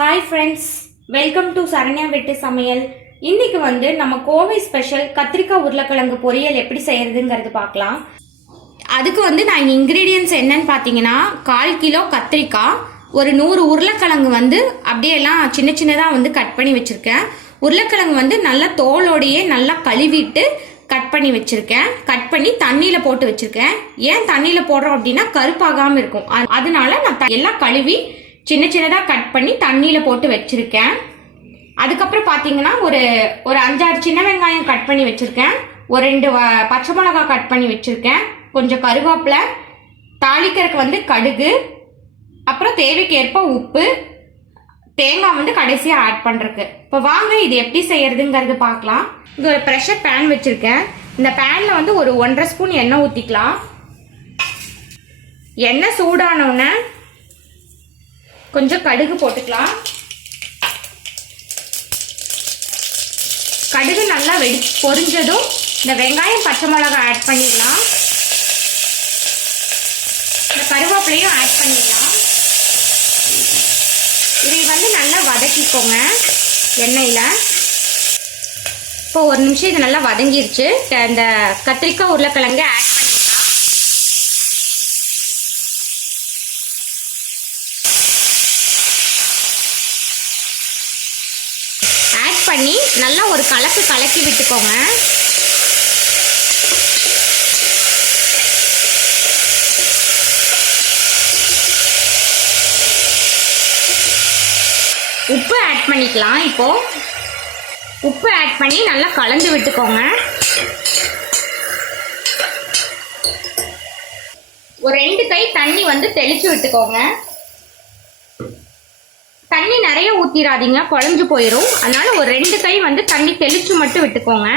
Hi friends, welcome to Saranya Veetu Samayal. இன்னைக்கு வந்து நம்ம கோவை ஸ்பெஷல் கத்திரிக்காய் உருளைக்கிழங்கு பொரியல் எப்படி செய்யறதுங்கிறது பார்க்கலாம். அதுக்கு வந்து நான் இன்கிரீடியன்ஸ் என்னன்னு பார்த்தீங்கன்னா 1/4 கிலோ கத்திரிக்காய், ஒரு 100 உருளைக்கிழங்கு வந்து அப்படியே எல்லாம் சின்ன சின்னதாக வந்து கட் பண்ணி வச்சிருக்கேன். உருளைக்கிழங்கு வந்து நல்லா தோலோடையே நல்லா கழுவிட்டு கட் பண்ணி வச்சிருக்கேன். கட் பண்ணி தண்ணியில் போட்டு வச்சிருக்கேன். ஏன் தண்ணியில் போடுறோம் அப்படின்னா கருப்பாகாமல் இருக்கும். அதனால நான் எல்லாம் கழுவி சின்ன சின்னதாக கட் பண்ணி தண்ணியில் போட்டு வச்சிருக்கேன். அதுக்கப்புறம் பார்த்தீங்கன்னா ஒரு 5-6 சின்ன வெங்காயம் கட் பண்ணி வச்சிருக்கேன். ஒரு 2 பச்சை மிளகா கட் பண்ணி வச்சிருக்கேன். கொஞ்சம் கருவேப்பிலை, தாளிக்கிறதுக்கு வந்து கடுகு, அப்புறம் தேவைக்கேற்ப உப்பு, தேங்காய் வந்து கடைசியாக ஆட் பண்ணுறதுக்கு. இப்போ வாங்க இது எப்படி செய்யறதுங்கிறது பார்க்கலாம். இது ஒரு ப்ரெஷர் பேன் வச்சுருக்கேன். இந்த பேனில் வந்து ஒரு 1.5 ஸ்பூன் எண்ணெய் ஊற்றிக்கலாம். எண்ணெய் சூடானோடனே கொஞ்சம் கடுகு போட்டுக்கலாம். கடுகு நல்லா பொரிஞ்சதும் இந்த வெங்காயம் பச்சை மிளகாய் ஆட் பண்ணிடலாம். இந்த கருவேப்பிலையும் ஆட் பண்ணிடலாம். இதை வந்து நல்லா வதக்கிக்கோங்க எண்ணெயில். இப்போ ஒரு நிமிஷம் இது நல்லா வதங்கிருச்சு. இந்த கத்திரிக்காய் உருளைக்கிழங்கு ஆட் பண்ணிடலாம். ஆட் பண்ணி நல்லா ஒரு கலக்கி விட்டுக்கோங்க. உப்பு ஆட் பண்ணிக்கலாம். இப்போ உப்பு ஆட் பண்ணி நல்லா கலந்து விட்டுக்கோங்க. ஒரு 2 கை தண்ணி வந்து தெளிச்சு விட்டுக்கோங்க. தண்ணி நிறைய ஊற்றிடாதீங்க, குழஞ்சு போயிடும். அதனால ஒரு 2 கை வந்து தண்ணி தெளிச்சு மட்டும் விட்டுக்கோங்க.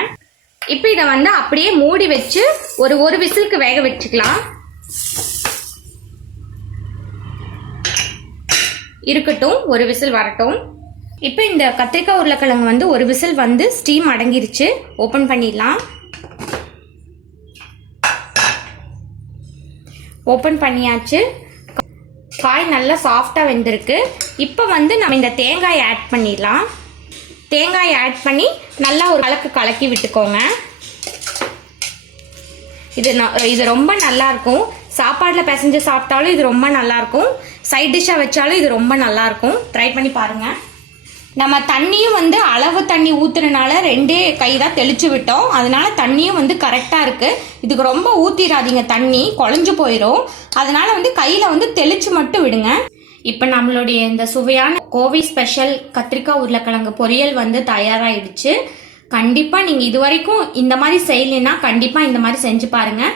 இப்போ இதை வந்து அப்படியே மூடி வச்சு ஒரு விசிலுக்கு வேக வச்சுக்கலாம். இருக்கட்டும், ஒரு விசில் வரட்டும். இப்போ இந்த கத்திரிக்காய் உருளைக்கிழங்கு வந்து ஒரு விசில் வந்து ஸ்டீம் அடங்கிருச்சு. ஓப்பன் பண்ணிடலாம். ஓப்பன் பண்ணியாச்சு. காய் நல்லா சாஃப்டாக வெந்திருக்கு. இப்போ வந்து நம்ம இந்த தேங்காயை ஆட் பண்ணிடலாம். தேங்காயை ஆட் பண்ணி நல்லா ஒரு கலக்கி விட்டுக்கோங்க. இது ரொம்ப நல்லாயிருக்கும். சாப்பாட்டில் பிசைஞ்சு சாப்பிட்டாலும் இது ரொம்ப நல்லாயிருக்கும். சைட் டிஷ்ஷாக வச்சாலும் இது ரொம்ப நல்லாயிருக்கும். ட்ரை பண்ணி பாருங்கள். நம்ம தண்ணியும் வந்து அளவு தண்ணி ஊற்றுறதுனால 2 கை தான் தெளிச்சு விட்டோம். அதனால தண்ணியும் வந்து கரெக்டாக இருக்குது. இதுக்கு ரொம்ப ஊற்றிடாதீங்க, தண்ணி குழஞ்சு போயிடும். அதனால வந்து கையில் வந்து தெளிச்சு மட்டும் விடுங்க. இப்போ நம்மளுடைய இந்த சுவையான கோவை ஸ்பெஷல் கத்திரிக்காய் உருளைக்கிழங்கு பொரியல் வந்து தயாராகிடுச்சு. கண்டிப்பாக நீங்கள் இது வரைக்கும் இந்த மாதிரி செய்யலைன்னா கண்டிப்பாக இந்த மாதிரி செஞ்சு பாருங்கள்.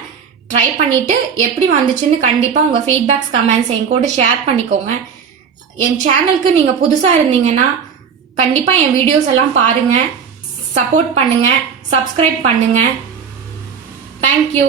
ட்ரை பண்ணிவிட்டு எப்படி வந்துச்சுன்னு கண்டிப்பாக உங்கள் ஃபீட்பேக்ஸ் கமெண்ட்ஸ் என் கூட ஷேர் பண்ணிக்கோங்க. என் சேனலுக்கு நீங்கள் புதுசாக இருந்தீங்கன்னா கண்டிப்பாக என் வீடியோஸ் எல்லாம் பாருங்கள், சப்போர்ட் பண்ணுங்கள், சப்ஸ்கிரைப் பண்ணுங்கள். தேங்க்யூ.